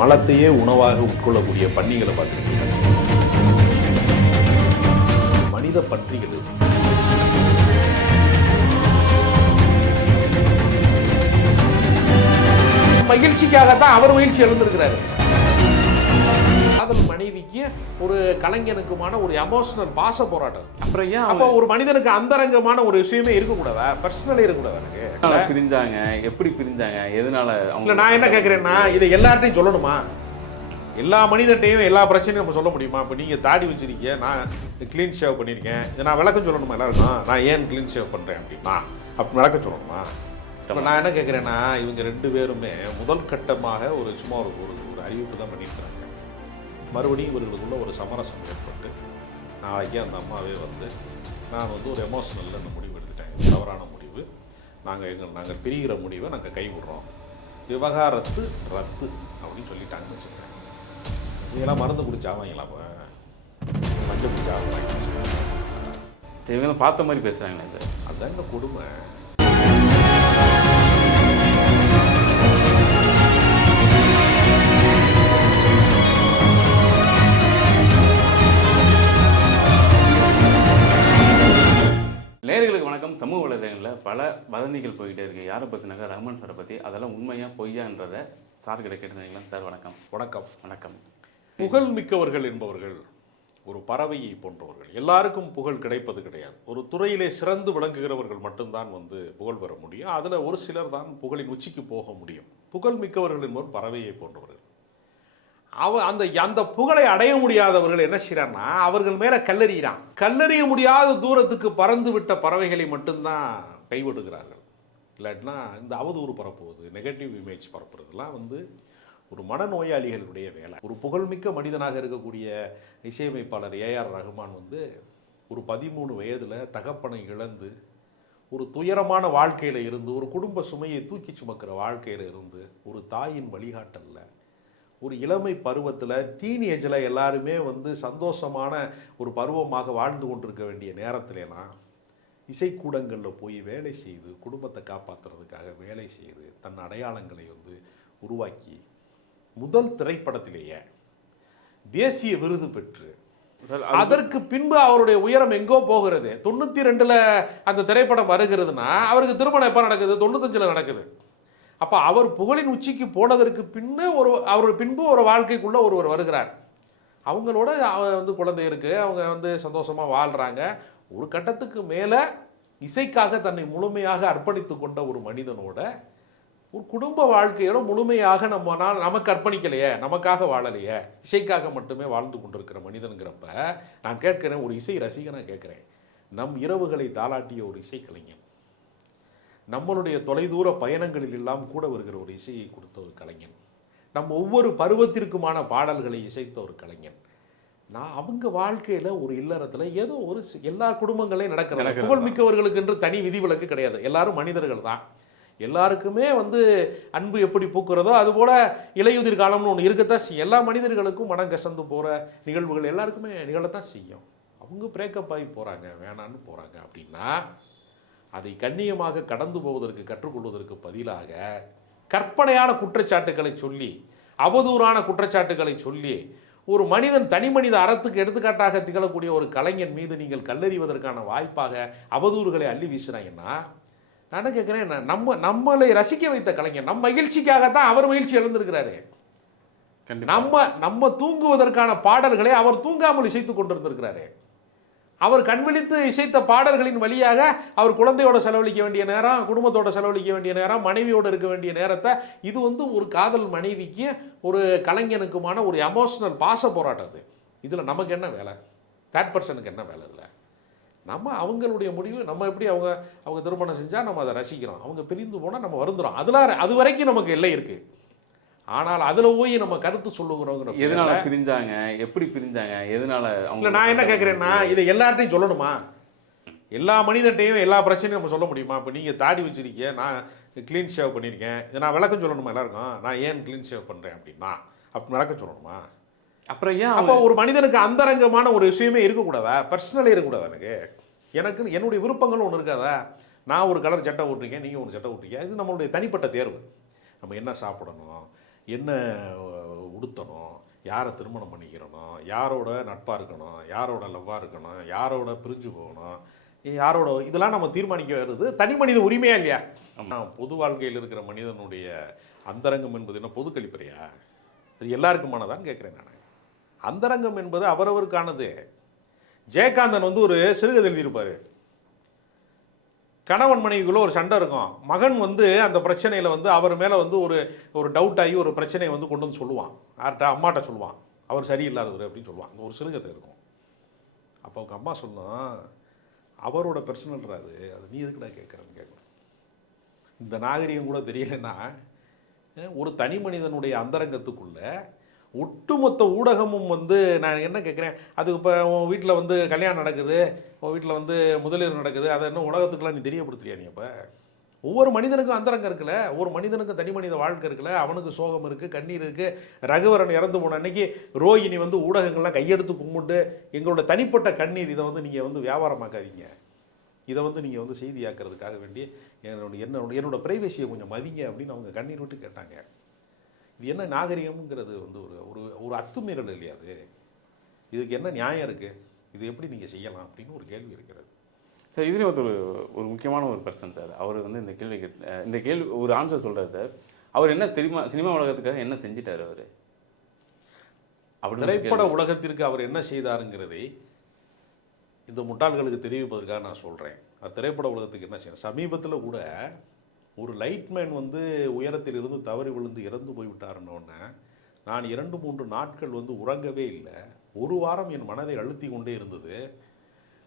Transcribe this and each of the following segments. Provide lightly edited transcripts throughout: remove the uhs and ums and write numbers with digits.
மலத்தையே உணவாக உட்கொள்ளக்கூடிய பன்னிகளை பார்த்துருக்கீங்க. மனித பன்றிகள் மகிழ்ச்சிக்காகத்தான் அவர் மகிழ்ச்சி எழுந்திருக்கிறாரு. காதல் மனைவிக்கு ஒரு கலைஞனுக்குமான ஒரு எமோஷனல் பாச போராட்டம். அப்புறம் ஏன் அப்போ ஒரு மனிதனுக்கு அந்தரங்கமான ஒரு விஷயமே இருக்கக்கூடாதா? பர்சனலே இருக்கக்கூடாது. எனக்கு பிரிஞ்சாங்க, எப்படி பிரிஞ்சாங்க, எதனால அவங்க? நான் என்ன கேட்குறேன்னா, இதை எல்லார்ட்டையும் சொல்லணுமா? எல்லா மனிதர்கிட்டையும் எல்லா பிரச்சனையும் நம்ம சொல்ல முடியுமா? இப்போ நீங்கள் தாடி வச்சிருக்கீங்க, நான் க்ளீன் ஷேவ் பண்ணியிருக்கேன், இதை நான் விளக்கம் சொல்லணுமா எல்லாருக்கும்? நான் ஏன் க்ளீன் ஷேவ் பண்ணுறேன் அப்படின்னா அப்படி விளக்கம் சொல்லணுமா? இப்போ நான் என்ன கேட்குறேன்னா, இவங்க ரெண்டு பேருமே முதல் கட்டமாக ஒரு சும்மா ஒரு அறிவிப்பு தான் பண்ணியிருக்கிறாங்க. மறுபடியும் இவர்களுக்குள்ள ஒரு சமரசம் ஏற்பட்டு நாளைக்கு அந்த அம்மாவே வந்து நான் வந்து ஒரு எமோஷனலில் இந்த முடிவு எடுத்துட்டேன், தவறான முடிவு, நாங்கள் பிரிகிற முடிவை நாங்கள் கைவிடுறோம், விவகாரத்து ரத்து அப்படின்னு சொல்லிட்டாங்கன்னு வச்சுருக்கேன். இதெல்லாம் மருந்து குடிச்சாவாங்களா? மஞ்சள் குடிச்சாவாங்க. இவங்க பார்த்த மாதிரி பேசுகிறாங்களே, இது அதுதான் இந்த கொடுமை. நேயர்களுக்கு வணக்கம். சமூக வலைதளங்களில் பல வதந்திகள் போயிட்டே இருக்குது. யாரை பற்றினாக்கா ரஹ்மான் சாரை பற்றி. அதெல்லாம் உண்மையா பொய்யான்றதை சார்கிட்ட கேட்டிருந்தீங்களா? சார் வணக்கம். வணக்கம். வணக்கம். புகழ் மிக்கவர்கள் என்பவர்கள் ஒரு பறவையை போன்றவர்கள். எல்லாருக்கும் புகழ் கிடைப்பது கிடையாது. ஒரு துறையிலே சிறந்து விளங்குகிறவர்கள் மட்டும்தான் வந்து புகழ் பெற முடியும். அதில் ஒரு சிலர் தான் புகழின் உச்சிக்கு போக முடியும். புகழ் மிக்கவர்கள் என்பவர் பறவையை போன்றவர்கள். அந்த புகழை அடைய முடியாதவர்கள் என்ன செய்யறான்னா, அவர்கள் மேல கல்லறிய முடியாத தூரத்துக்கு பறந்து விட்ட பறவைகளை மட்டும்தான் கைவிடுகிறார்கள். இல்லாட்டினா இந்த அவதூறு பரப்புவது, நெகட்டிவ் இமேஜ் பரப்புறதுலாம் வந்து ஒரு மனநோயாளிகளுடைய வேலை. ஒரு புகழ்மிக்க மனிதனாக இருக்கக்கூடிய இசையமைப்பாளர் ஏஆர் ரஹ்மான் வந்து ஒரு 13 வயதில் தகப்பனை இழந்து ஒரு துயரமான வாழ்க்கையில் இருந்து, ஒரு குடும்ப சுமையை தூக்கி சுமக்கிற வாழ்க்கையில் இருந்து, ஒரு தாயின் வழிகாட்டல்ல, ஒரு இளமை பருவத்தில் டீனேஜில் எல்லாருமே வந்து சந்தோஷமான ஒரு பருவமாக வாழ்ந்து கொண்டிருக்க வேண்டிய நேரத்துலலாம் இசைக்கூடங்களில் போய் வேலை செய்து குடும்பத்தை காப்பாற்றுறதுக்காக வேலை செய்து தன் அடையாளங்களை வந்து உருவாக்கி முதல் திரைப்படத்திலேயே தேசிய விருது பெற்று அதற்கு பின்பு அவருடைய உயரம் எங்கோ போகிறது. 92ல் அந்த திரைப்படம் வருகிறதுனா அவருக்கு திருமணம் எப்போ நடக்குது? 95ல் நடக்குது. அப்போ அவர் புகழின் உச்சிக்கு போனதற்கு அவர் பின்பு ஒரு வாழ்க்கைக்குள்ள ஒருவர் வருகிறார். அவங்களோட வந்து குழந்தை இருக்கு, அவங்க வந்து சந்தோஷமா வாழ்றாங்க. ஒரு கட்டத்துக்கு மேல இசைக்காக தன்னை முழுமையாக அர்ப்பணித்து கொண்ட ஒரு மனிதனோட ஒரு குடும்ப வாழ்க்கையோட முழுமையாக நமக்கு அர்ப்பணிக்கலையே, நமக்காக வாழலையே, இசைக்காக மட்டுமே வாழ்ந்து கொண்டிருக்கிற மனிதனுங்கிறப்ப நான் கேட்கிறேன், ஒரு இசை ரசிகனாக கேட்கிறேன், நம் இரவுகளை தாளாட்டிய ஒரு இசைக்கலைஞன், நம்மளுடைய தொலைதூர பயணங்களில் எல்லாம் கூட வருகிற ஒரு இசையை கொடுத்த ஒரு கலைஞன், நம் ஒவ்வொரு பருவத்திற்குமான பாடல்களை இசைத்த ஒரு கலைஞன், அவங்க வாழ்க்கையில் ஒரு இல்லறத்தில் ஏதோ ஒரு எல்லா குடும்பங்களையும் நடக்கிறது. புகழ்மிக்கவர்களுக்கு என்று தனி விதிவிலக்கு கிடையாது. எல்லாரும் மனிதர்கள் தான். எல்லாருக்குமே வந்து அன்பு எப்படி பூக்கிறதோ அதுபோல் இலையுதிர் காலம்னு ஒன்று இருக்கத்தான் செய்யும். எல்லா மனிதர்களுக்கும் மனம் கசந்து போகிற நிகழ்வுகள் எல்லாருக்குமே நிகழத்தான் செய்யும். அவங்க பிரேக்கப் ஆகி போகிறாங்க, வேணான்னு போகிறாங்க அப்படின்னா அதை கண்ணியமாக கடந்து போவதற்கு கற்றுக்கொள்வதற்கு பதிலாக கற்பனையான குற்றச்சாட்டுகளை சொல்லி, அவதூறான குற்றச்சாட்டுகளை சொல்லி, ஒரு மனிதன் தனி மனித அறத்துக்கு எடுத்துக்காட்டாக திகழக்கூடிய ஒரு கலைஞன் மீது நீங்கள் கல்லறிவதற்கான வாய்ப்பாக அவதூறுகளை அள்ளி வீசுறாங்கன்னா, நான் கேட்குறேன், நம்மளை ரசிக்க வைத்த கலைஞர் நம் மகிழ்ச்சிக்காகத்தான் அவர் மகிழ்ச்சி எழுந்திருக்கிறாரு. நம்ம தூங்குவதற்கான பாடல்களை அவர் தூங்காமல் இசைத்து கொண்டிருந்திருக்கிறாரு. அவர் கண்விழித்து இசைத்த பாடல்களின் வழியாக அவர் குழந்தையோட செலவழிக்க வேண்டிய நேரம், குடும்பத்தோட செலவழிக்க வேண்டிய நேரம், மனைவியோடு இருக்க வேண்டிய நேரத்தை, இது வந்து ஒரு காதல் மனைவிக்கு ஒரு கலைஞனுக்குமான ஒரு எமோஷனல் பாச போராட்டம். அது இதில் நமக்கு என்ன வேலை? தேர்ட் பர்சனுக்கு என்ன வேலை? இல்லை, நம்ம அவங்களுடைய முடிவு, நம்ம எப்படி அவங்க திருமணம் செஞ்சால் நம்ம அதை ரசிக்கிறோம், அவங்க பிரிந்து போனால் நம்ம வருந்துறோம், அது வரைக்கும் நமக்கு எல்லை இருக்குது. ஆனால் அதில் போய் நம்ம கருத்து சொல்லுகிறோங்கிற, எதனால பிரிஞ்சாங்க, எப்படி பிரிஞ்சாங்க, எதனால அவங்க? நான் என்ன கேட்குறேன்னா, இதை எல்லார்ட்டையும் சொல்லணுமா? எல்லா மனிதர்கிட்டையும் எல்லா பிரச்சனையும் நம்ம சொல்ல முடியுமா? இப்போ நீங்கள் தாடி வச்சிருக்கீங்க, நான் க்ளீன் ஷேவ் பண்ணியிருக்கேன், இதை நான் விளக்கம் சொல்லணுமா எல்லாருக்கும்? நான் ஏன் க்ளீன் ஷேவ் பண்ணுறேன் அப்படின்னா அப்படி விளக்கம் சொல்லணுமா? அப்புறம் ஏன் அப்போ ஒரு மனிதனுக்கு அந்தரங்கமான ஒரு விஷயமே இருக்கக்கூடாதா? பர்சனலே இருக்கக்கூடாதா? எனக்கு என்னுடைய விருப்பங்கள் ஒன்று இருக்காதா? நான் ஒரு கலர் சட்டை ஓட்டிருக்கேன், நீங்கள் ஒரு சட்டை ஓட்டிருக்கேன், இது நம்மளுடைய தனிப்பட்ட தேர்வு. நம்ம என்ன சாப்பிடணும், என்ன உடுத்தணும், யாரை திருமணம் பண்ணிக்கிறணும், யாரோட நட்பாக இருக்கணும், யாரோட லவ்வாக இருக்கணும், யாரோட பிரிஞ்சு போகணும், யாரோட இதெல்லாம் நம்ம தீர்மானிக்க வருது தனி மனித உரிமையா இல்லையா? பொது வாழ்க்கையில் இருக்கிற மனிதனுடைய அந்தரங்கம் என்பது என்ன பொது கழிப்பறையா? அது எல்லாருக்குமானதான்னு கேட்குறேன் நான். அந்தரங்கம் என்பது அவரவருக்கானது. ஜெயகாந்தன் வந்து ஒரு சிறுகதை எழுதியிருப்பார். கணவன் மனைவிக்குள்ள ஒரு சண்டை இருக்கும். மகன் வந்து அந்த பிரச்சனையில் வந்து அவர் மேலே வந்து ஒரு டவுட் ஆகி ஒரு பிரச்சனையை வந்து கொண்டு வந்து சொல்லுவான். யார்கிட்ட? அம்மாட்ட சொல்லுவான். அவர் சரியில்லாதவர் அப்படின்னு சொல்லுவான். ஒரு சிறுகதை இருக்கும். அப்போ அவங்க அம்மா சொல்லும், அவரோட பர்சனல்ரா அது நீ எதுக்குடா கேட்குறேன்னு கேட்கணும். இந்த நாகரிகம் கூட தெரியலன்னா ஒரு தனி மனிதனுடைய அந்தரங்கத்துக்குள்ள ஒட்டுமொத்த ஊடகமும் வந்து நான் என்ன கேட்குறேன், அதுக்கு இப்போ உன் வீட்டில் வந்து கல்யாணம் நடக்குது, உன் வீட்டில் வந்து முதலீடு நடக்குது, அதை இன்னும் உலகத்துக்குலாம் நீ தெரியப்படுத்துறியா? நீ அப்போ ஒவ்வொரு மனிதனுக்கும் அந்தரங்கம் இருக்குல்ல, ஒவ்வொரு மனிதனுக்கும் தனி மனித வாழ்க்கை இருக்குல்ல, அவனுக்கு சோகம் இருக்குது, கண்ணீர் இருக்குது. ரகுவரன் இறந்து போன அன்னைக்கு ரோஹிணி வந்து ஊடகங்கள்லாம் கையெடுத்து கும்பிட்டு எங்களோட தனிப்பட்ட கண்ணீர் இதை வந்து நீங்கள் வந்து வியாபாரமாக்காதீங்க, இதை வந்து நீங்கள் வந்து செய்தியாக்குறதுக்காக வேண்டி என்னோட பிரைவசியை கொஞ்சம் மதிங்க அப்படின்னு அவங்க கண்ணீர் விட்டு கேட்டாங்க. இது என்ன நாகரிகம்ங்கிறது வந்து ஒரு அத்துமீறல் இல்லையா? அது இதுக்கு என்ன நியாயம் இருக்குது? இது எப்படி நீங்கள் செய்யலாம் அப்படின்னு ஒரு கேள்வி இருக்கிறது. சார் இதுலேயும் ஒரு முக்கியமான ஒரு பர்சன் சார். அவர் வந்து இந்த கேள்வி ஒரு ஆன்சர் சொல்கிறார் சார். அவர் என்ன தெரியுமா, சினிமா உலகத்துக்காக என்ன செஞ்சிட்டார் அவர்? அப்படி திரைப்பட உலகத்திற்கு அவர் என்ன செய்தாருங்கிறதை இந்த முட்டாள்களுக்கு தெரிவிப்பதற்காக நான் சொல்கிறேன். அது திரைப்பட உலகத்துக்கு என்ன செய்யணும். சமீபத்தில் கூட ஒரு லைட்மேன் வந்து உயரத்தில் இருந்து தவறி விழுந்து இறந்து போய்விட்டாருன்னொன்னே நான் 2-3 நாட்கள் வந்து உறங்கவே இல்லை. ஒரு வாரம் என் மனதை அழுத்தி கொண்டே இருந்தது.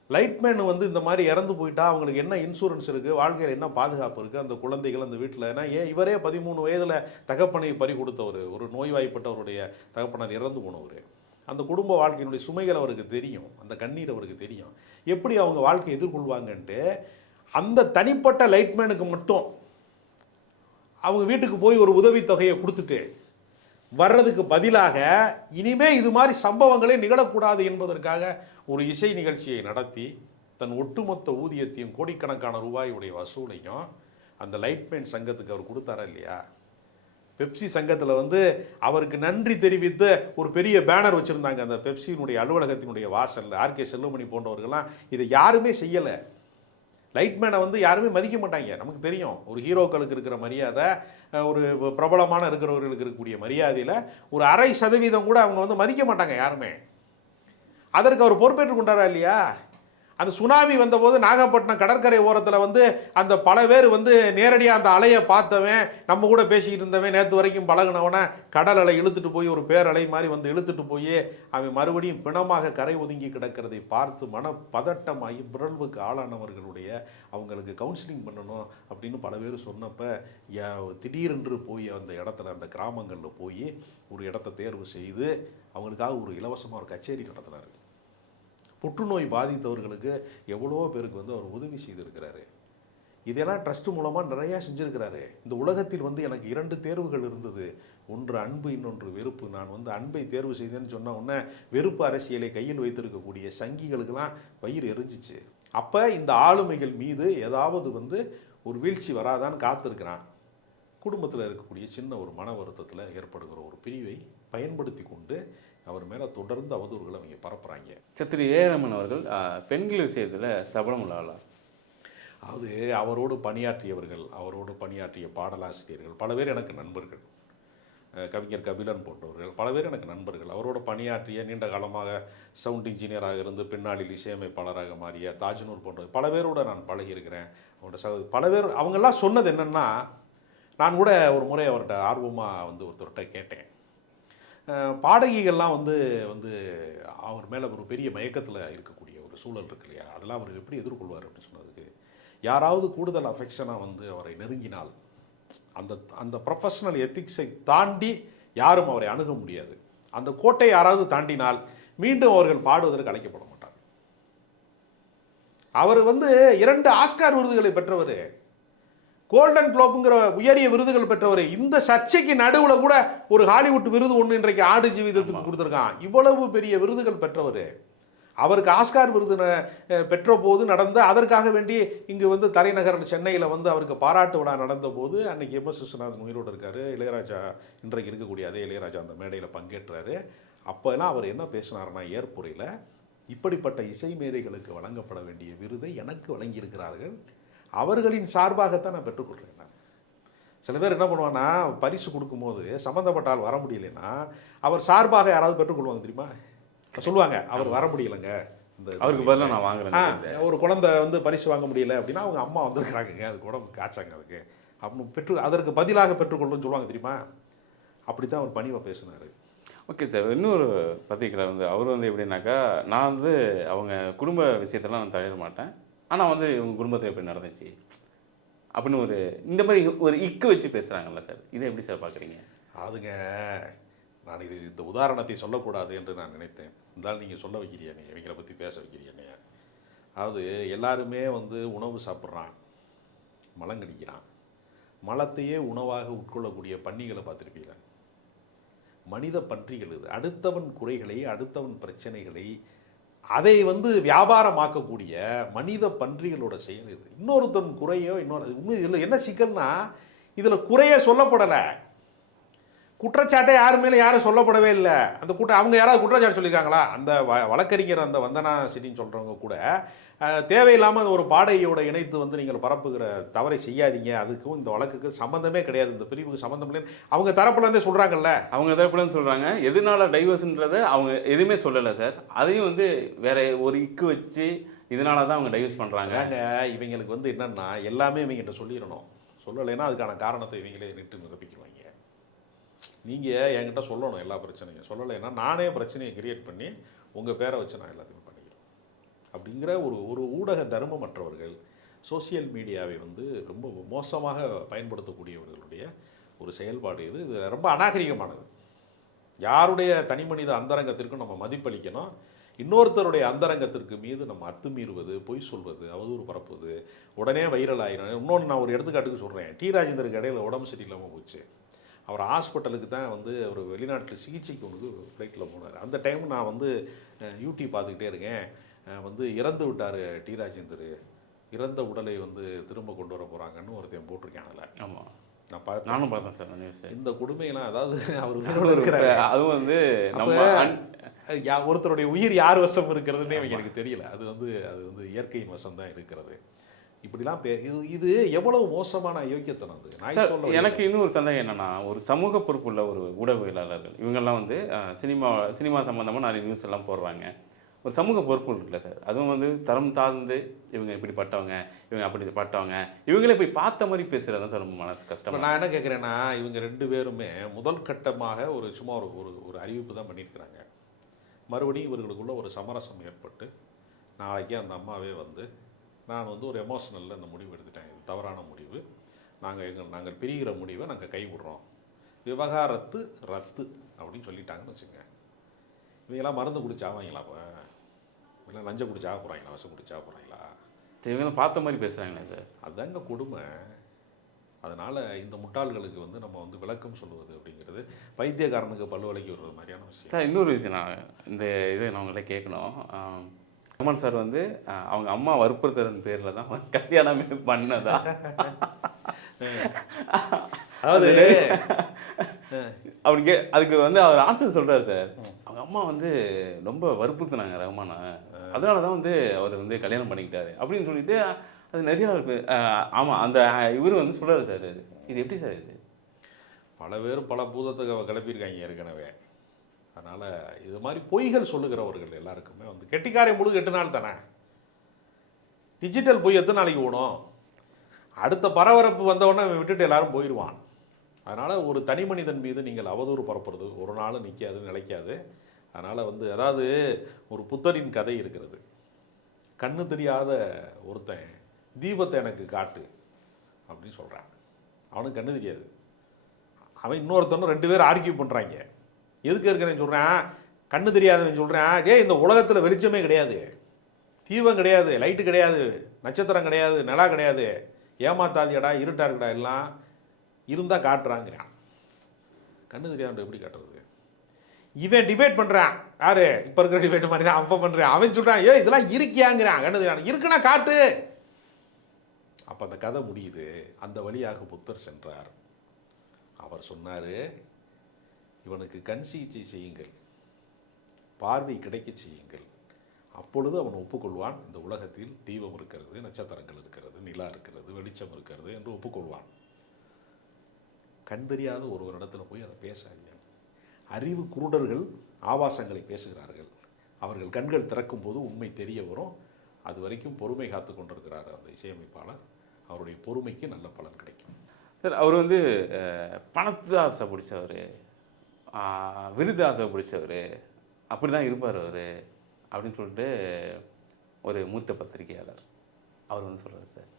லைட்மேன் வந்து இந்த மாதிரி இறந்து போயிட்டா அவங்களுக்கு என்ன இன்சூரன்ஸ் இருக்குது, வாழ்க்கையில் என்ன பாதுகாப்பு இருக்குது, அந்த குழந்தைகள் அந்த வீட்டில். ஏன்னா இவரே 13 வயதில் தகப்பனை பறி கொடுத்தவர், ஒரு நோய்வாய்ப்பட்டவருடைய தகப்பனர் இறந்து போனவர். அந்த குடும்ப வாழ்க்கையினுடைய சுமைகள் அவருக்கு தெரியும், அந்த கண்ணீர் அவருக்கு தெரியும், எப்படி அவங்க வாழ்க்கையை எதிர்கொள்வாங்கன்ட்டு. அந்த தனிப்பட்ட லைட்மேனுக்கு மட்டும் அவங்க வீட்டுக்கு போய் ஒரு உதவித்தொகையை கொடுத்துட்டு வர்றதுக்கு பதிலாக இனிமே இது மாதிரி சம்பவங்களே நிகழக்கூடாது என்பதற்காக ஒரு இசை நிகழ்ச்சியை நடத்தி தன் ஒட்டுமொத்த ஊதியத்தையும் கோடிக்கணக்கான ரூபாயுடைய வசூலையும் அந்த லைட்மேன் சங்கத்துக்கு அவர் கொடுத்தாரா இல்லையா? பெப்சி சங்கத்தில் வந்து அவருக்கு நன்றி தெரிவித்து ஒரு பெரிய பேனர் வச்சுருந்தாங்க அந்த பெப்சியினுடைய அலுவலகத்தினுடைய வாசலில். ஆர்கே செல்வமணி போன்றவர்கள்லாம் இதை யாருமே செய்யலை. லைட்மேனை வந்து யாருமே மதிக்க மாட்டாங்க. நமக்கு தெரியும் ஒரு ஹீரோக்களுக்கு இருக்கிற மரியாதை, ஒரு பிரபலமான இருக்கிறவர்களுக்கு இருக்கக்கூடிய மரியாதையில் ஒரு 0.5% கூட அவங்க வந்து மதிக்க மாட்டாங்க யாருமே. அதற்கு அவர் பொறுப்பேற்றுக் கொண்டாரா இல்லையா? அந்த சுனாமி வந்தபோது நாகப்பட்டினம் கடற்கரை ஓரத்தில் வந்து அந்த பல பேர் வந்து நேரடியாக அந்த அலையை பார்த்தவன், நம்ம கூட பேசிக்கிட்டு இருந்தவன், நேற்று வரைக்கும் பழகினவனை கடல் அலை இழுத்துட்டு போய் ஒரு பேரலை மாதிரி வந்து இழுத்துட்டு போய் அவன் மறுபடியும் பிணமாக கரை ஒதுங்கி கிடக்கிறதை பார்த்து மனப்பதட்டமாகி பிறழ்வுக்கு ஆளானவர்களுடைய அவங்களுக்கு கவுன்சிலிங் பண்ணணும் அப்படின்னு பல பேர் சொன்னப்போ திடீரென்று போய் அந்த இடத்துல அந்த கிராமங்களில் போய் ஒரு இடத்த தேர்வு செய்து அவங்களுக்காக ஒரு இலவசமாக ஒரு கச்சேரி நடத்தினார். புற்றுநோய் பாதித்தவர்களுக்கு எவ்வளோ பேருக்கு வந்து அவர் உதவி செய்திருக்கிறாரு. இதெல்லாம் ட்ரஸ்ட் மூலமாக நிறையா செஞ்சுருக்கிறாரு. இந்த உலகத்தில் வந்து எனக்கு 2 தேர்வுகள் இருந்தது, ஒன்று அன்பு, இன்னொன்று வெறுப்பு. நான் வந்து அன்பை தேர்வு செய்தேன்னு சொன்ன உடனே வெறுப்பு அரசியலை கையில் வைத்திருக்கக்கூடிய சங்கிகளுக்கெல்லாம் வயிறு எரிஞ்சிச்சு. அப்போ இந்த ஆளுமைகள் மீது ஏதாவது வந்து ஒரு வீழ்ச்சி வராதான்னு காத்திருக்கிறான். குடும்பத்தில் இருக்கக்கூடிய சின்ன ஒரு மன வருத்தத்தில் ஏற்படுகிற ஒரு பிரிவை பயன்படுத்தி கொண்டு அவர் மேலே தொடர்ந்து அவதூறுகளை அவங்க பரப்புகிறாங்க. திரு ஏ. ரமன் அவர்கள் பெண்கள் விஷயத்தில் சபலம் உள்ளாளா? அது அவரோடு பணியாற்றியவர்கள், அவரோடு பணியாற்றிய பாடலாசிரியர்கள் பல பேர் எனக்கு நண்பர்கள். கவிஞர் கபிலன் போன்றவர்கள் பல பேர் எனக்கு நண்பர்கள். அவரோட பணியாற்றிய நீண்ட காலமாக சவுண்ட் இன்ஜினியராக இருந்து பின்னாளில் இசையமைப்பாளராக மாறிய தாஜ்னூர் போன்றவர் பல பேரோட நான் பழகியிருக்கிறேன். அவரோட பல பேர் அவங்கெல்லாம் சொன்னது என்னென்னா, நான் கூட ஒரு முறை அவர்கிட்ட ஆர்வமாக வந்து ஒருத்தர்கிட்ட கேட்டேன், பாடகிகள்லாம் வந்து வந்து அவர் மேலே ஒரு பெரிய மயக்கத்தில் இருக்கக்கூடிய ஒரு சூழல் இருக்கு இல்லையா, அதெல்லாம் அவர் எப்படி எதிர்கொள்வார் அப்படின்னு சொன்னதுக்கு, யாராவது கூடுதல் அஃபெக்ஷனாக வந்து அவரை நெருங்கினால் அந்த அந்த ப்ரொஃபஷனல் எத்திக்ஸை தாண்டி யாரும் அவரை அணுக முடியாது. அந்த கோட்டை யாராவது தாண்டினால் மீண்டும் அவர்கள் பாடுவதற்கு அழைக்கப்பட மாட்டார். அவர் வந்து 2 ஆஸ்கார் விருதுகளை பெற்றவர், கோல்டன் குளோப்புங்கிற உயரிய விருதுகள் பெற்றவர். இந்த சர்ச்சைக்கு நடுவில் கூட ஒரு ஹாலிவுட் விருது ஒன்று இன்றைக்கு ஆடு ஜீவிதத்துக்கு கொடுத்துருக்கான். இவ்வளவு பெரிய விருதுகள் பெற்றவர். அவருக்கு ஆஸ்கார் விருது பெற்ற போது நடந்த அதற்காக வேண்டி இங்கு வந்து தலைநகர் சென்னையில் வந்து அவருக்கு பாராட்டு விழா நடந்த போது அன்னைக்கு எம்.எஸ். விஸ்வநாதன் உயிரோடு இருக்காரு. இளையராஜா இன்றைக்கு இருக்கக்கூடிய அதே இளையராஜா அந்த மேடையில் பங்கேற்றாரு. அப்போல்லாம் அவர் என்ன பேசினார்னா, ஏற்புரையில் இப்படிப்பட்ட இசை மேதைகளுக்கு வழங்கப்பட வேண்டிய விருதை எனக்கு வழங்கியிருக்கிறார்கள், அவர்களின் சார்பாகத்தான் நான் பெற்றுக்கொள்கிறேன். சில பேர் என்ன பண்ணுவாங்கன்னா, பரிசு கொடுக்கும்போது சம்மந்தப்பட்ட ஆள் வர முடியலைன்னா அவர் சார்பாக யாராவது பெற்றுக்கொள்வாங்க தெரியுமா? சொல்லுவாங்க, அவர் வர முடியலைங்க, இந்த அவருக்கு பதிலாக நான் வாங்குறேன். ஒரு குழந்தை வந்து பரிசு வாங்க முடியல அப்படின்னா அவங்க அம்மா வந்திருக்கிறாங்க, அது உடம்பு காய்ச்சாங்க, அதுக்கு அப்படின்னு அதற்கு பதிலாக பெற்றுக்கொள்ளுன்னு சொல்லுவாங்க தெரியுமா? அப்படி தான் அவர் பணிவை பேசினார். ஓகே சார், இன்னொரு பத்திரிக்கையில் வந்து அவர் வந்து எப்படின்னாக்கா, நான் வந்து அவங்க குடும்ப விஷயத்தெல்லாம் நான் தலையிட மாட்டேன், ஆனால் வந்து இவங்க குடும்பத்தில் எப்படி நடந்துச்சு அப்படின்னு ஒரு இந்த மாதிரி ஒரு இக்கு வச்சு பேசுகிறாங்கல்ல சார், இதை எப்படி சார் பார்க்குறீங்க? அதுங்க, நான் இந்த உதாரணத்தை சொல்லக்கூடாது என்று நான் நினைத்தேன். இருந்தாலும் நீங்கள் சொல்ல வைக்கிறீங்க, இவங்களை பற்றி பேச வைக்கிறீங்க. அதாவது எல்லாருமே வந்து உணவு சாப்பிட்றான், மலங்கடிக்கிறான், மலத்தையே உணவாக உட்கொள்ளக்கூடிய பன்னிகளை பார்த்துருப்பீங்க. மனித பன்றிகள் இது. அடுத்தவன் குறைகளை, அடுத்தவன் பிரச்சனைகளை அதை வந்து வியாபாரமாக்கக்கூடிய மனித பன்றிகளோட செயல் இது. இன்னொருத்தன் குறையோ இன்னொரு இதில் என்ன சிக்கல்னா, இதில் குறைய சொல்லப்படலை, குற்றச்சாட்டை யார் மேலே யாரும் சொல்லப்படவே இல்லை. அந்த அவங்க யாராவது குற்றச்சாட்டு சொல்லியிருக்காங்களா? அந்த வழக்கறிஞர் அந்த வந்தனா சிட்டின்னு சொல்கிறவங்க கூட தேவையில்லாமல் ஒரு பாடகையோட இணைத்து வந்து நீங்கள் பரப்புகிற தவறை செய்யாதீங்க, அதுக்கும் இந்த வழக்குக்கு சம்மந்தமே கிடையாது, இந்த பிரிவுக்கு சம்மந்தம் இல்லைன்னு அவங்க தரப்புலேருந்தே சொல்கிறாங்கல்ல. அவங்க தரப்புலேருந்து சொல்கிறாங்க. எதனால டைவர்ஸ்ன்றதை அவங்க எதுவுமே சொல்லலை சார். அதையும் வந்து வேற ஒரு இக்கு வச்சு இதனால தான் அவங்க டைவர்ஸ் பண்ணுறாங்க. இவங்களுக்கு வந்து என்னென்னா, எல்லாமே இவங்ககிட்ட சொல்லிடணும். சொல்லலைன்னா அதுக்கான காரணத்தை இவங்களே நிட்டு நிரப்பிக்குவாங்க. நீங்கள் என்கிட்ட சொல்லணும் எல்லா பிரச்சனையும். சொல்லலைன்னா நானே பிரச்சனையை கிரியேட் பண்ணி உங்கள் பேரை வச்சு நான் எல்லாத்தையுமே பண்ணிக்கிறேன் அப்படிங்கிற ஒரு ஊடக தர்மமற்றவர்கள், சோசியல் மீடியாவை வந்து ரொம்ப மோசமாக பயன்படுத்தக்கூடியவர்களுடைய ஒரு செயல்பாடு இது. இது ரொம்ப அநாகரிகமானது. யாருடைய தனிமனித அந்தரங்கத்திற்கும் நம்ம மதிப்பளிக்கணும். இன்னொருத்தருடைய அந்தரங்கத்திற்கு மீது நம்ம அத்துமீறுவது, பொய் சொல்வது, அவதூறு பரப்புவது உடனே வைரல் ஆகிடும். இன்னொன்று நான் ஒரு எடுத்துக்காட்டுக்கு சொல்கிறேன். டி ராஜேந்தருக்கு இடையில உடம்பு சரியில்லாமல் போச்சு. அவர் ஹாஸ்பிட்டலுக்கு தான் வந்து அவர் வெளிநாட்டில் சிகிச்சைக்கு ஒன்று ஃப்ளைட்டில் போனார். அந்த டைம் நான் வந்து யூடியூப் பார்த்துக்கிட்டே இருக்கேன். வந்து இறந்து விட்டார் டி ராஜேந்தர், இறந்த உடலை வந்து திரும்ப கொண்டு வர போகிறாங்கன்னு ஒருத்தன் போட்டிருக்கேன். அதில் ஆமாம், நானும் பார்த்தேன் சார். இந்த கொடுமையெல்லாம், அதாவது அவர் அதுவும் வந்து ஒருத்தருடைய உயிர் யார் வசம் இருக்கிறதுனே எனக்கு தெரியல. அது வந்து இயற்கையின் வசம் தான் இருக்கிறது. இப்படிலாம் இது எவ்வளவு மோசமான யோக்கியத்தனம் அது. எனக்கு இன்னும் ஒரு சந்தேகம் என்னன்னா, ஒரு சமூக பொறுப்புள்ள ஒரு ஊடகவியலாளர்கள் இவங்கெல்லாம் வந்து சினிமா சம்மந்தமாக நிறைய நியூஸ் எல்லாம் போடுறாங்க. ஒரு சமூக பொறுப்பு இருக்குல்ல சார், அதுவும் வந்து தரம் தாழ்ந்து இவங்க இப்படிப்பட்டவங்க, இவங்க அப்படிப்பட்டவங்க, இவங்களே போய் பார்த்த மாதிரி பேசுகிறது தான் சார் ரொம்ப மனசு கஷ்டம். நான் என்ன கேட்குறேன்னா, இவங்க ரெண்டு பேருமே முதல் கட்டமாக சும்மா ஒரு அறிவிப்பு தான் பண்ணியிருக்கிறாங்க. மறுபடியும் இவர்களுக்குள்ள ஒரு சமரசம் ஏற்பட்டு நாளைக்கு அந்த அம்மாவே வந்து, நான் வந்து ஒரு எமோஷனலில் இந்த முடிவு எடுத்துட்டேன், இது தவறான முடிவு, நாங்கள் பிரிகிற முடிவை நாங்கள் கைவிடுறோம், விவகாரத்து ரத்து அப்படின்னு சொல்லிட்டாங்கன்னு வச்சுங்க. இவங்கெல்லாம் மருந்து குடிச்சாவாங்களா? இப்போ இல்லை லஞ்சம் குடிச்சாக போகிறாங்களா? விஷம் குடிச்சாக போகிறாங்களா? இவங்கெல்லாம் பார்த்த மாதிரி பேசுகிறாங்களே சார். அதுதாங்க கொடுமை. அதனால் இந்த முட்டாள்களுக்கு வந்து நம்ம வந்து விளக்கம் சொல்லுவது அப்படிங்கிறது பைத்தியக்காரனுக்கு பல்லு விலைக்கு வர்றது மாதிரியான விஷயம் சார். இன்னொரு விஷயம், நான் இந்த இதை நான் உங்களே கேட்கணும். ரமன் சார் வந்து அவங்க அம்மா வற்புறுத்துறதன் பேரில் தான் கல்யாணமே பண்ணதா? அதாவது அப்படி அதுக்கு வந்து அவர் ஆன்சர் சொல்கிறார் சார். அவங்க அம்மா வந்து ரொம்ப வற்புறுத்தினாங்க ரஹ்மானை, அதனால தான் வந்து அவர் வந்து கல்யாணம் பண்ணிக்கிட்டாரு அப்படின்னு சொல்லிட்டு அது நிறைய ஆமாம் அந்த இவர் வந்து சொல்கிறாரு சார். இது எப்படி சார்? இது பல பேர் பல பூதத்தை கிளப்பியிருக்காங்க ஏற்கனவே. அதனால் இது மாதிரி பொய்கள் சொல்லுகிறவர்கள் எல்லாருக்குமே வந்து கெட்டிக்காரை முழு 8 நாள் தானே. டிஜிட்டல் பொய் எத்தனை நாளைக்கு ஓடும்? அடுத்த பரபரப்பு வந்தவுடனே விட்டுட்டு எல்லாரும் போயிடுவான். அதனால் ஒரு தனி மனிதன் மீது நீங்கள் அவதூறு பரப்புறது ஒரு நாள் நிற்காது, நிலைக்காது. அதனால் வந்து அதாவது ஒரு புத்தரின் கதை இருக்கிறது. கண்ணு தெரியாத ஒருத்தன் தீபத்தை எனக்கு காட்டு அப்படின்னு சொல்கிறான். அவனுக்கு கண்ணு தெரியாது. அவன் இன்னொருத்தனும் 2 பேர் ஆர்கியூ பண்ணுறாங்க. எதுக்கு இருக்கிறேன்னு சொல்கிறேன், கண்ணு தெரியாதுன்னு சொல்கிறேன். இந்த உலகத்தில் வெளிச்சமே கிடையாது, தீபம் கிடையாது, லைட்டு கிடையாது, நட்சத்திரம் கிடையாது, நிலா கிடையாது, ஏமாத்தாதியடா, இருட்டா இருக்கடா, எல்லாம் இருந்தால் காட்டுறாங்கிறான். கண்ணு தெரியாதுன்ற எப்படி காட்டுறது? இவன் டிபேட் பண்ணுறான், யாரு இப்போ இருக்கிற டிபேட் மாதிரி தான் அவன் பண்ணுறான். அவன் சொல்கிறான், ஏ இதெல்லாம் இருக்கியாங்கிறான். என்னது இருக்குன்னா காட்டு. அப்போ அந்த கதை முடியுது. அந்த வழியாக புத்தர் சென்றார். அவர் சொன்னார், இவனுக்கு கண் சிகிச்சை செய்யுங்கள், பார்வை கிடைக்க செய்யுங்கள், அப்பொழுது அவன் ஒப்புக்கொள்வான் இந்த உலகத்தில் தீபம் இருக்கிறது, நட்சத்திரங்கள் இருக்கிறது, நிலா இருக்கிறது, வெளிச்சம் இருக்கிறது என்று ஒப்புக்கொள்வான். கண் தெரியாத ஒருவரிடத்தில் போய் அதை பேசாதீங்க. அறிவு குருடர்கள் ஆபாசங்களை பேசுகிறார்கள். அவர்கள் கண்கள் திறக்கும் போது உண்மை தெரிய வரும். அது வரைக்கும் பொறுமை காத்து கொண்டிருக்கிறார் அந்த இசையமைப்பாளர். அவருடைய பொறுமைக்கு நல்ல பலன் கிடைக்கும். சார் அவர் வந்து பணத்து ஆசை பிடிச்சவர், விருது ஆசை பிடிச்சவர், அப்படி தான் இருப்பார் அவர் அப்படின்னு சொல்லிட்டு ஒரு மூத்த பத்திரிகையாளர் அவர் வந்து சொல்கிறார். சார்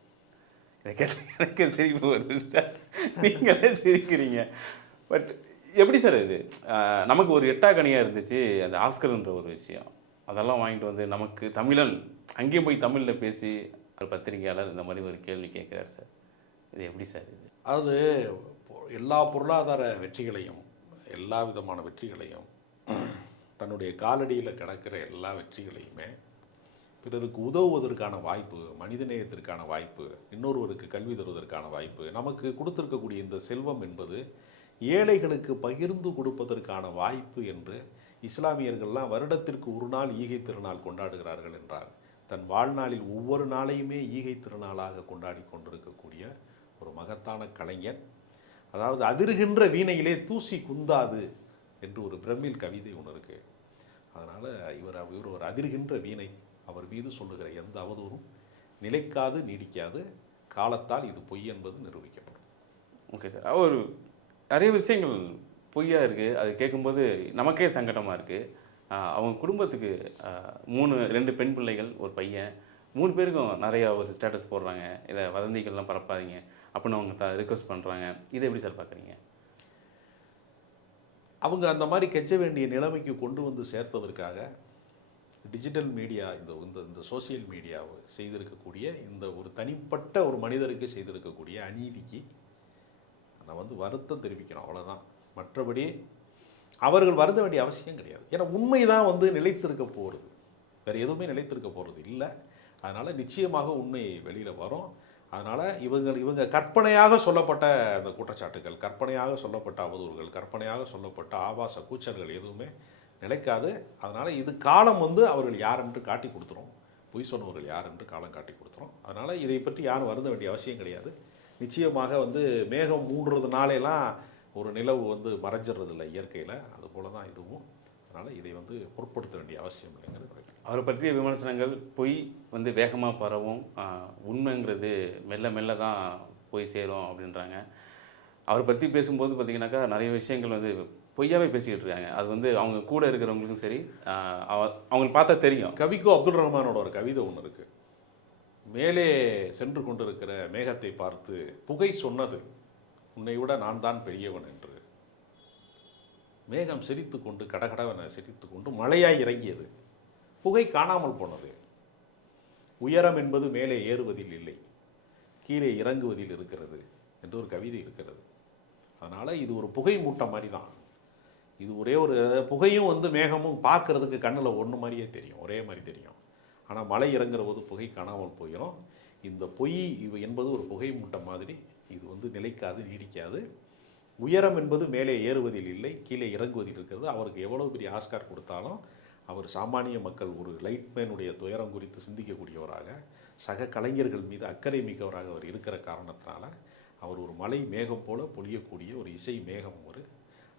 இதை கேட்ட எனக்கு சிரிப்பு வருது சார், நீங்களே சிரிக்கிறீங்க. பட் எப்படி சார் இது நமக்கு ஒரு எட்டாக்கணியாக இருந்துச்சு அந்த ஆஸ்கர்ன்ற ஒரு விஷயம். அதெல்லாம் வாங்கிட்டு வந்து நமக்கு தமிழன் அங்கேயும் போய் தமிழில் பேசி ஒரு பத்திரிகையாளர் இந்த மாதிரி ஒரு கேள்வி கேட்குறாரு சார். இது எப்படி சார் இது? அது எல்லா பொருளாதார வெற்றிகளையும், எல்லா விதமான வெற்றிகளையும், தன்னுடைய காலடியில் கிடக்கிற எல்லா வெற்றிகளையுமே பிறருக்கு உதவுவதற்கான வாய்ப்பு, மனிதநேயத்திற்கான வாய்ப்பு, இன்னொருவருக்கு கல்வி தருவதற்கான வாய்ப்பு, நமக்கு கொடுத்திருக்கக்கூடிய இந்த செல்வம் என்பது ஏழைகளுக்கு பகிர்ந்து கொடுப்பதற்கான வாய்ப்பு என்று இஸ்லாமியர்கள்லாம் வருடத்திற்கு ஒரு நாள் ஈகை திருநாள் கொண்டாடுகிறார்கள் என்றார். தன் வாழ்நாளில் ஒவ்வொரு நாளையுமே ஈகை திருநாளாக கொண்டாடி கொண்டிருக்கக்கூடிய ஒரு மகத்தான கலைஞன். அதாவது அதிர்கின்ற வீணையிலே தூசி குந்தாது என்று ஒரு பிரமிழ் கவிதை ஒன்று இருக்குது. அதனால் இவர் ஒரு அதிர்கின்ற வீணை. அவர் மீது சொல்லுகிற எந்த அவதூறும் நிலைக்காது, நீடிக்காது. காலத்தால் இது பொய் என்பது நிரூபிக்கப்படும். ஓகே சார், அவர் நிறைய விஷயங்கள் பொய்யா இருக்குது. அது கேட்கும்போது நமக்கே சங்கடமாக இருக்குது. அவங்க குடும்பத்துக்கு 2 பெண் பிள்ளைகள், ஒரு பையன், 3 பேருக்கும் நிறையா ஒரு ஸ்டேட்டஸ் போடுறாங்க, இதை வதந்திகள்லாம் பரப்பாதீங்க அப்படின்னு அவங்க ரிக்வஸ்ட் பண்ணுறாங்க. இதை எப்படி சார் பார்க்குறீங்க? அவங்க அந்த மாதிரி கெஞ்ச வேண்டிய நிலைமைக்கு கொண்டு வந்து சேர்த்ததற்காக டிஜிட்டல் மீடியா, இந்த சோசியல் மீடியாவை செய்திருக்கக்கூடிய இந்த ஒரு தனிப்பட்ட ஒரு மனிதருக்கு செய்திருக்கக்கூடிய அநீதிக்கு நான் வந்து வருத்தம் தெரிவிக்கிறோம், அவ்வளோதான். மற்றபடி அவர்கள் வருந்த வேண்டிய அவசியம் கிடையாது. ஏன்னா உண்மை தான் வந்து நிலைத்திருக்க போகிறது, வேறு எதுவுமே நிலைத்திருக்க போகிறது இல்லை. அதனால் நிச்சயமாக உண்மை வெளியில் வரும். அதனால் இவங்க கற்பனையாக சொல்லப்பட்ட அந்த குற்றச்சாட்டுகள், கற்பனையாக சொல்லப்பட்ட அவதூறுகள், கற்பனையாக சொல்லப்பட்ட ஆபாச கூச்சல்கள் எதுவுமே நிலைக்காது. அதனால் இது காலம் வந்து அவர்கள் யார் என்று காட்டி கொடுத்துரும், பொய் சொன்னவர்கள் யார் என்று காலம் காட்டி கொடுத்துரும். அதனால் இதை பற்றி யாரும் வருந்த வேண்டிய அவசியம் கிடையாது. நிச்சயமாக வந்து மேகம் மூடுறதுனாலெல்லாம் ஒரு நிலவு வந்து மறைஞ்சிடுறது இல்லை இயற்கையில், அதுபோல தான் இதுவும். அதனால் இதை வந்து பொருட்படுத்த வேண்டிய அவசியம் இல்லைங்கிறது. அவரை பற்றிய விமர்சனங்கள் பொய் வந்து வேகமாக பரவும், உண்மைங்கிறது மெல்ல மெல்ல தான் போய் சேரும் அப்படின்றாங்க. அவரை பற்றி பேசும்போது பார்த்திங்கனாக்கா நிறைய விஷயங்கள் வந்து பொய்யாவே பேசிக்கிட்டு இருக்காங்க. அது வந்து அவங்க கூட இருக்கிறவங்களுக்கும் சரி, அவங்களுக்கு பார்த்தா தெரியும். கவிக்கோ அப்துல் ரஹ்மானோட ஒரு கவிதை ஒன்று இருக்குது. மேலே சென்று கொண்டிருக்கிற மேகத்தை பார்த்து புகை சொன்னது, உன்னை விட நான் தான் பெரியவன் என்று. மேகம் சிரித்து கொண்டு கடகடவென சிரித்து கொண்டு மழையாய் இறங்கியது, புகை காணாமல் போனது. உயரம் என்பது மேலே ஏறுவதில் இல்லை, கீழே இறங்குவதில் இருக்கிறது என்று ஒரு கவிதை இருக்கிறது. அதனால் இது ஒரு புகை மூட்டம் மாதிரி தான். இது ஒரே ஒரு புகையும் வந்து மேகமும் பார்க்கறதுக்கு கண்ணில் ஒன்று மாதிரியே தெரியும், ஒரே மாதிரி தெரியும். ஆனால் மழை இறங்குற போது புகை காணாமல் போயிடும். இந்த பொய் என்பது ஒரு புகை மூட்டம் மாதிரி. இது வந்து நிலைக்காது, நீடிக்காது. உயரம் என்பது மேலே ஏறுவதில் இல்லை, கீழே இறங்குவதில் இருக்கிறது. அவருக்கு எவ்வளோ பெரிய ஆஸ்கார் கொடுத்தாலும் அவர் சாமானிய மக்கள் ஒரு லைட்மேனுடைய துயரம் குறித்து சிந்திக்கக்கூடியவராக, சக கலைஞர்கள் மீது அக்கறை மிக்கவராக அவர் இருக்கிற காரணத்தினால அவர் ஒரு மலை மேகம் போல பொழியக்கூடிய ஒரு இசை மேகம்.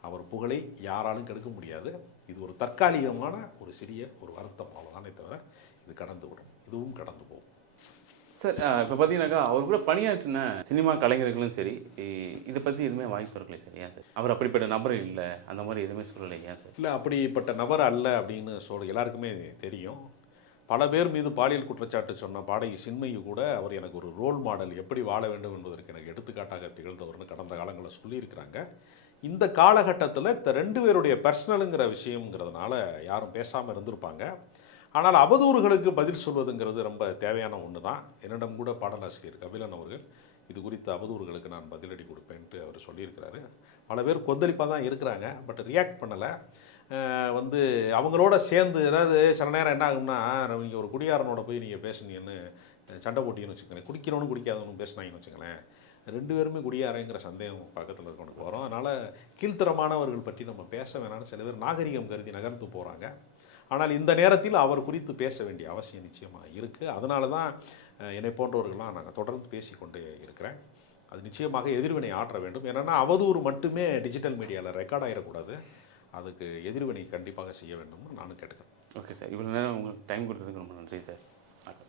அவர் புகழை யாராலும் கெடுக்க முடியாது. இது ஒரு தற்காலிகமான ஒரு சிறிய ஒரு வருத்தம், அவ்வளோதானே தவிர இது கடந்து விடும், இதுவும் கடந்து போகும். சார் இப்போ பார்த்தீங்கன்னாக்கா அவர் கூட பணியாற்றின சினிமா கலைஞர்களும் சரி, இதை பற்றி எதுவுமே வாய்ப்பு இருக்கலை சார். ஏன் சார் அவர் அப்படிப்பட்ட நபர் இல்லை, அந்த மாதிரி எதுவுமே சொல்லலை, ஏன் சார்? இல்லை, அப்படிப்பட்ட நபர் அல்ல அப்படின்னு எல்லாருக்குமே தெரியும். பல பேர் மீது பாலியல் குற்றச்சாட்டு சொன்ன பாடகி சின்மயி கூட அவர் எனக்கு ஒரு ரோல் மாடல், எப்படி வாழ வேண்டும் என்பதற்கு எனக்கு எடுத்துக்காட்டாக திகழ்ந்தவர்னு கடந்த காலங்களில் சொல்லியிருக்கிறாங்க. இந்த காலகட்டத்தில் இந்த 2 பேருடைய பர்சனலுங்கிற விஷயங்கிறதுனால யாரும் பேசாமல் இருந்திருப்பாங்க. ஆனால் அவதூறுகளுக்கு பதில் சொல்வதுங்கிறது ரொம்ப தேவையான ஒன்று தான். என்னிடம் கூட பாடலாசிரியர் கபிலன் அவர்கள் இது குறித்த அவதூறுகளுக்கு நான் பதிலடி கொடுப்பேன்ட்டு அவர் சொல்லியிருக்கிறாரு. பல பேர் கொந்தளிப்பாக தான் இருக்கிறாங்க, பட் ரியாக்ட் பண்ணலை. வந்து அவங்களோட சேர்ந்து, அதாவது சில நேரம் என்ன ஆகும்னா, நீங்கள் ஒரு குடியாரனோட போய் நீங்கள் பேசுனீங்கன்னு சண்டை போட்டிங்கன்னு வச்சுக்கோங்களேன், குடிக்கிறவனும் குடிக்காதவனும் பேசுனாங்கன்னு வச்சுக்கோங்களேன், 2 பேருமே குடியாரங்கிற சந்தேகம் பக்கத்தில் இருக்கவனுக்கு வரும். அதனால் கீழ்த்தரமானவர்கள் பற்றி நம்ம பேச வேணாம்னு சில பேர் நாகரிகம் கருதி நகர்ந்து போகிறாங்க. ஆனால் இந்த நேரத்தில் அவர் குறித்து பேச வேண்டிய அவசியம் நிச்சயமாக இருக்குது. அதனால தான் என்னை போன்றவர்கள்லாம் நாங்கள் தொடர்ந்து பேசிக்கொண்டே இருக்கிறேன். அது நிச்சயமாக எதிர்வினை ஆற்ற வேண்டும். ஏன்னா அவதூறு மட்டுமே டிஜிட்டல் மீடியாவில் ரெக்கார்ட் ஆகிடக்கூடாது. அதுக்கு எதிர்வினை கண்டிப்பாக செய்ய வேண்டும்னு நானும் கேட்டுக்கிறேன். ஓகே சார், இவ்வளோ நேரம் உங்களுக்கு டைம் கொடுத்ததுக்கு ரொம்ப நன்றி சார்.